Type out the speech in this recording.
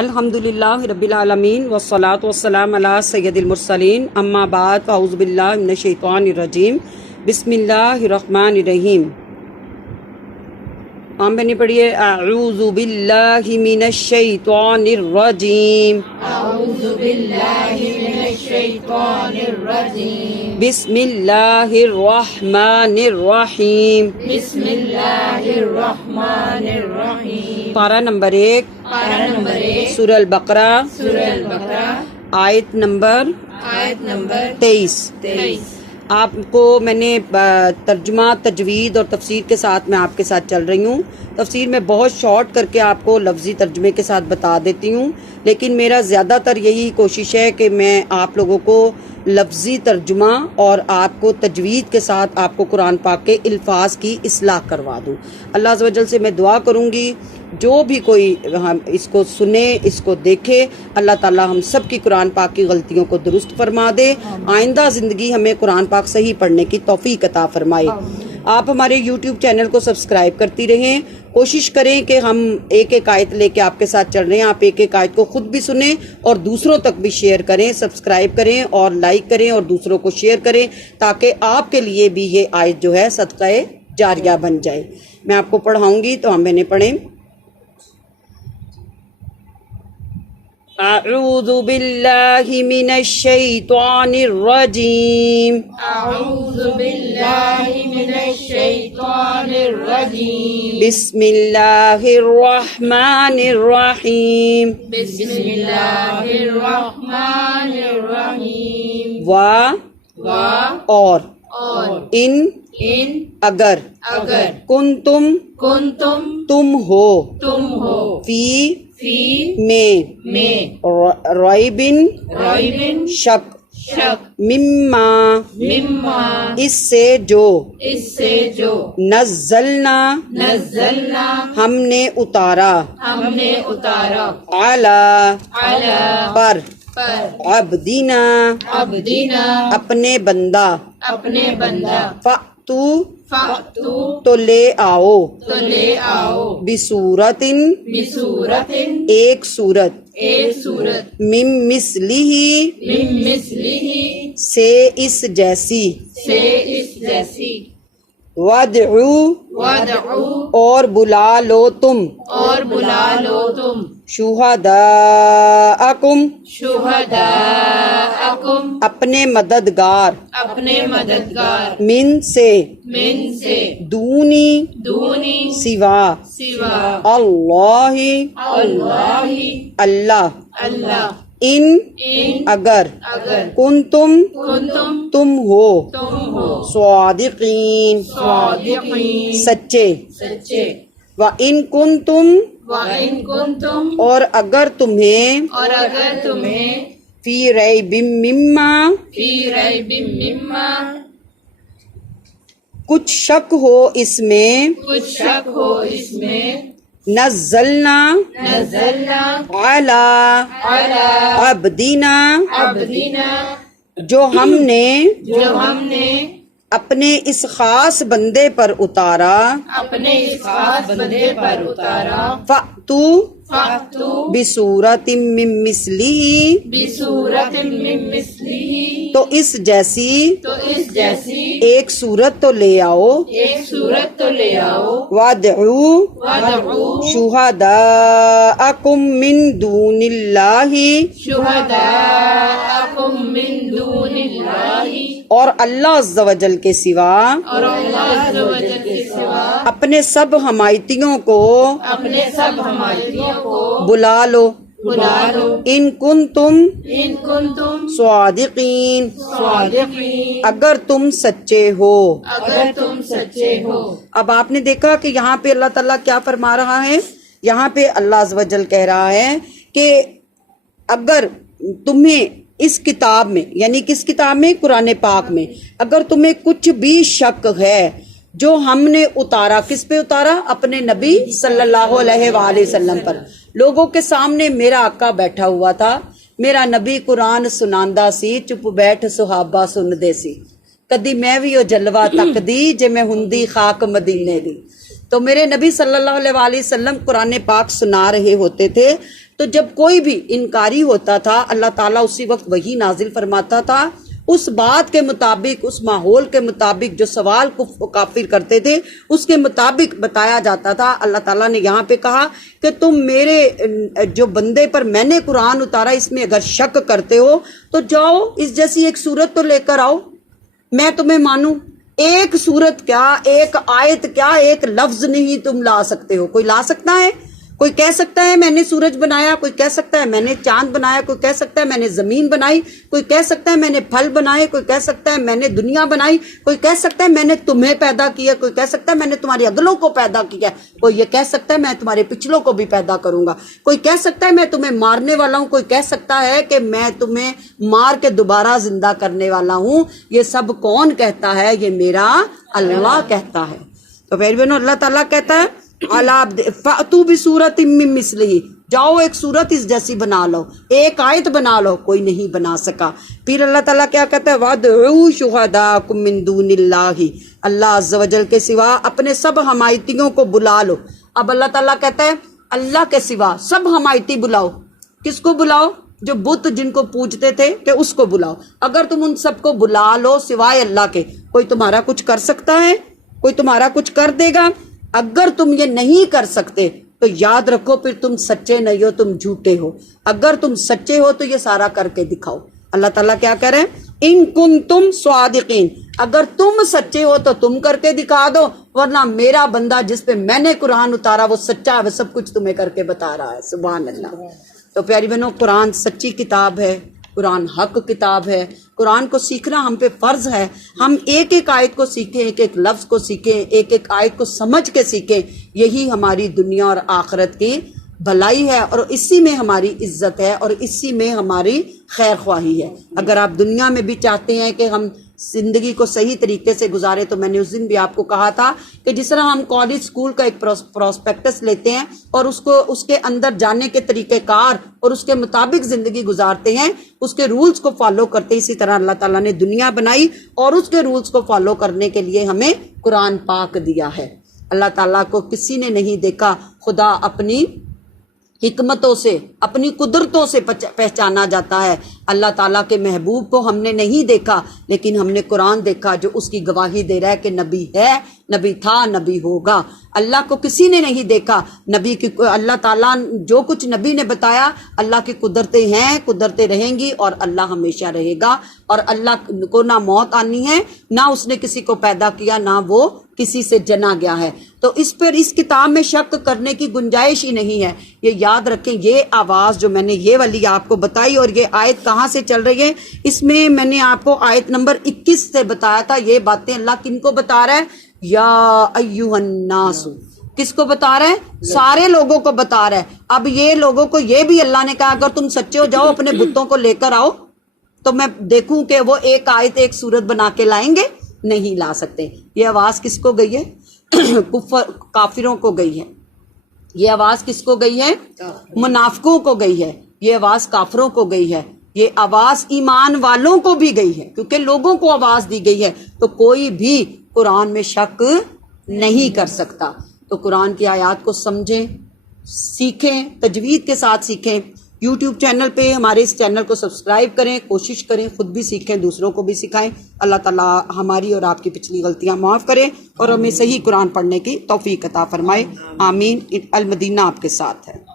الحمدللہ رب العالمین والصلاة والسلام علی سید المرسلین اما بعد فاعوذ باللہ من الشیطان الرجیم بسم اللہ الرحمن الرحیم۔ عام بنی پڑھیے اعوذ باللہ من الشیطان الرجیم، اعوذ باللہ من الشیطان الرجیم، بسم اللہ الرحمن الرحیم۔ بسم اللہ الرحمن الرحیم۔ پارہ نمبر 1، پارہ نمبر 1، سورہ البقرہ، سورہ البقرہ، آیت نمبر آیت نمبر 23۔ آپ کو میں نے ترجمہ، تجوید اور تفسیر کے ساتھ میں آپ کے ساتھ چل رہی ہوں۔ تفسیر میں بہت شارٹ کر کے آپ کو لفظی ترجمے کے ساتھ بتا دیتی ہوں، لیکن میرا زیادہ تر یہی کوشش ہے کہ میں آپ لوگوں کو لفظی ترجمہ اور آپ کو تجوید کے ساتھ آپ کو قرآن پاک کے الفاظ کی اصلاح کروا دوں۔ اللہ عز و جل سے میں دعا کروں گی جو بھی کوئی اس کو سنے، اس کو دیکھے، اللہ تعالی ہم سب کی قرآن پاک کی غلطیوں کو درست فرما دے، آئندہ زندگی ہمیں قرآن پاک صحیح پڑھنے کی توفیق عطا فرمائے۔ آپ ہمارے یوٹیوب چینل کو سبسکرائب کرتی رہیں، کوشش کریں کہ ہم ایک ایک آیت لے کے آپ کے ساتھ چل رہے ہیں، آپ ایک ایک آیت کو خود بھی سنیں اور دوسروں تک بھی شیئر کریں، سبسکرائب کریں اور لائک کریں اور دوسروں کو شیئر کریں تاکہ آپ کے لیے بھی یہ آیت جو ہے صدقہ جاریہ بن جائے۔ میں آپ کو پڑھاؤں گی تو ہم میں نے پڑھیں۔ اعوذ باللہ من الشیطان الرجیم، اعوذ باللہ من الشیطان الرجیم، بسم اللہ الرحمن الرحیم، بسم اللہ الرحمن الرحیم، و اور ان اگر کنتم تم ہو فی میں ریبن شک مما اس سے جو نزلنا ہم نے اتارا علی پر عبدنا اپنے بندہ فأتو تو لے آؤ بصورت ایک صورت من مثلہ سے اس جیسی وادعو اور بلا لو تم شہداءکم اپنے مددگار من سے دونی سوا اللہ ان اگر کنتم تم ہو صادقین سچے وَإِن كُنتُمْ اور اگر تمہیں فی ریب مما کچھ شک ہو اس میں نزلنا علی عبدنا جو ہم نے اپنے اس خاص بندے پر اتارا فأتو بصورت من مثلہ تو اس جیسی ایک صورت تو لے آؤ وادعو شہداءکم من دون اللہ اور اللہ عز و جل کے سوا اپنے سب حمایتیوں کو بلا لو ان کنتم صادقین اگر تم سچے ہو۔ اب آپ نے دیکھا کہ یہاں پہ اللہ تعالیٰ کیا فرما رہا ہے، یہاں پہ اللہ عز و جل کہہ رہا ہے کہ اگر تمہیں اس کتاب میں، یعنی کس کتاب میں؟ قرآن پاک میں، اگر تمہیں کچھ بھی شک ہے جو ہم نے اتارا، کس پہ اتارا؟ اپنے نبی صلی اللہ علیہ وآلہ وسلم پر۔ لوگوں کے سامنے میرا آقا بیٹھا ہوا تھا، میرا نبی قرآن سناندا سی، چپ بیٹھ صحابہ سن دے سی، کدی میں بھی وہ جلوہ تکدی جے میں ہندی خاک مدینے دی۔ تو میرے نبی صلی اللہ علیہ وآلہ وسلم قرآن پاک سنا رہے ہوتے تھے، تو جب کوئی بھی انکاری ہوتا تھا اللہ تعالیٰ اسی وقت وہی نازل فرماتا تھا، اس بات کے مطابق، اس ماحول کے مطابق جو سوال کافر کرتے تھے اس کے مطابق بتایا جاتا تھا۔ اللہ تعالیٰ نے یہاں پہ کہا کہ تم میرے جو بندے پر میں نے قرآن اتارا اس میں اگر شک کرتے ہو تو جاؤ اس جیسی ایک صورت تو لے کر آؤ، میں تمہیں مانوں۔ ایک صورت کیا، ایک آیت کیا، ایک لفظ نہیں تم لا سکتے ہو۔ کوئی لا سکتا ہے؟ کوئی کہہ سکتا ہے میں نے سورج بنایا، کوئی کہہ سکتا ہے میں نے چاند بنایا، کوئی کہہ سکتا ہے میں نے زمین بنائی، کوئی کہہ سکتا ہے میں نے پھل بنائے، کوئی کہہ سکتا ہے میں نے دنیا بنائی، کوئی کہہ سکتا ہے میں نے تمہیں پیدا کیا، کوئی کہہ سکتا ہے میں نے تمہاری اگلوں کو پیدا کیا، کوئی یہ کہہ سکتا ہے میں تمہارے پچھلوں کو بھی پیدا کروں گا، کوئی کہہ سکتا ہے میں تمہیں مارنے والا ہوں، کوئی کہہ سکتا ہے کہ میں تمہیں مار کے دوبارہ زندہ کرنے والا ہوں۔ یہ سب کون کہتا ہے؟ یہ میرا اللہ کہتا ہے۔ تو پھر بہنوں اللہ تعالیٰ کہتا ہے فَأْتُوا بِسُورَةٍ مِّن مِّثْلِهِ، جاؤ ایک صورت اس جیسی بنا لو، ایک آیت بنا لو، کوئی نہیں بنا سکا۔ پھر اللہ تعالیٰ کیا کہتا ہے وَادْعُوا شُهَدَاءَكُم مِّن دُونِ اللَّهِ، اللہ عز و جل کے سوا اپنے سب حمایتیوں کو بلا لو۔ اب اللہ تعالیٰ کہتا ہے اللہ کے سوا سب حمایتی بلاؤ۔ کس کو بلاؤ؟ جو بت جن کو پوجتے تھے کہ اس کو بلاؤ۔ اگر تم ان سب کو بلا لو سوائے اللہ کے، کوئی تمہارا کچھ کر سکتا ہے؟ کوئی تمہارا کچھ کر دے گا؟ اگر تم یہ نہیں کر سکتے تو یاد رکھو پھر تم سچے نہیں ہو، تم جھوٹے ہو۔ اگر تم سچے ہو تو یہ سارا کر کے دکھاؤ۔ اللہ تعالیٰ کیا کہہ رہے ہیں ان کنتم صادقین، اگر تم سچے ہو تو تم کر کے دکھا دو، ورنہ میرا بندہ جس پہ میں نے قرآن اتارا وہ سچا ہے، وہ سب کچھ تمہیں کر کے بتا رہا ہے۔ سبحان اللہ۔ تو پیاری بہنوں قرآن سچی کتاب ہے، قرآن حق کتاب ہے، قرآن کو سیکھنا ہم پہ فرض ہے۔ ہم ایک ایک آیت کو سیکھیں، ایک ایک لفظ کو سیکھیں، ایک ایک آیت کو سمجھ کے سیکھیں، یہی ہماری دنیا اور آخرت کی بھلائی ہے، اور اسی میں ہماری عزت ہے، اور اسی میں ہماری خیر خواہی ہے۔ اگر آپ دنیا میں بھی چاہتے ہیں کہ ہم زندگی کو صحیح طریقے سے گزارے، تو میں نے اس دن بھی آپ کو کہا تھا کہ جس طرح ہم کالج اسکول کا ایک پروسپیکٹس لیتے ہیں اور اس کے اندر جانے کے طریقہ کار اور اس کے مطابق زندگی گزارتے ہیں، اس کے رولز کو فالو کرتے، اسی طرح اللہ تعالیٰ نے دنیا بنائی اور اس کے رولز کو فالو کرنے کے لیے ہمیں قرآن پاک دیا ہے۔ اللہ تعالیٰ کو کسی نے نہیں دیکھا، خدا اپنی حکمتوں سے، اپنی قدرتوں سے پہچانا جاتا ہے۔ اللہ تعالیٰ کے محبوب کو ہم نے نہیں دیکھا، لیکن ہم نے قرآن دیکھا جو اس کی گواہی دے رہا ہے کہ نبی ہے، نبی تھا، نبی ہوگا۔ اللہ کو کسی نے نہیں دیکھا، نبی کی اللہ تعالیٰ جو کچھ نبی نے بتایا، اللہ کی قدرتیں ہیں، قدرتیں رہیں گی، اور اللہ ہمیشہ رہے گا، اور اللہ کو نہ موت آنی ہے، نہ اس نے کسی کو پیدا کیا، نہ وہ کسی سے جنا گیا ہے۔ تو اس پر اس کتاب میں شک کرنے کی گنجائش ہی نہیں ہے۔ یہ یاد رکھیں، یہ آواز جو میں نے یہ والی آپ کو بتائی، اور یہ آیت کہاں سے چل رہی ہے، اس میں میں نے آپ کو آیت نمبر 21 سے بتایا تھا۔ یہ باتیں اللہ کن کو بتا رہا ہے؟ یا ایھا الناس، کس کو بتا رہا ہے؟ سارے لوگوں کو بتا رہا ہے۔ اب یہ لوگوں کو یہ بھی اللہ نے کہا اگر تم سچے ہو جاؤ اپنے بتوں کو لے کر آؤ، تو میں دیکھوں کہ وہ ایک آیت ایک سورت بنا کے لائیں گے، نہیں لا سکتے۔ یہ آواز کس کو گئی ہے؟ کافروں کو گئی ہے۔ یہ آواز کس کو گئی ہے؟ منافقوں کو گئی ہے۔ یہ آواز کافروں کو گئی ہے۔ یہ آواز ایمان والوں کو بھی گئی ہے، کیونکہ لوگوں کو آواز دی گئی ہے، تو کوئی بھی قرآن میں شک نہیں کر سکتا۔ تو قرآن کی آیات کو سمجھیں، سیکھیں، تجوید کے ساتھ سیکھیں۔ یوٹیوب چینل پہ ہمارے اس چینل کو سبسکرائب کریں، کوشش کریں خود بھی سیکھیں، دوسروں کو بھی سکھائیں۔ اللہ تعالیٰ ہماری اور آپ کی پچھلی غلطیاں معاف کرے اور ہمیں صحیح قرآن پڑھنے کی توفیق عطا فرمائے۔ آمین۔ المدینہ آپ کے ساتھ ہے۔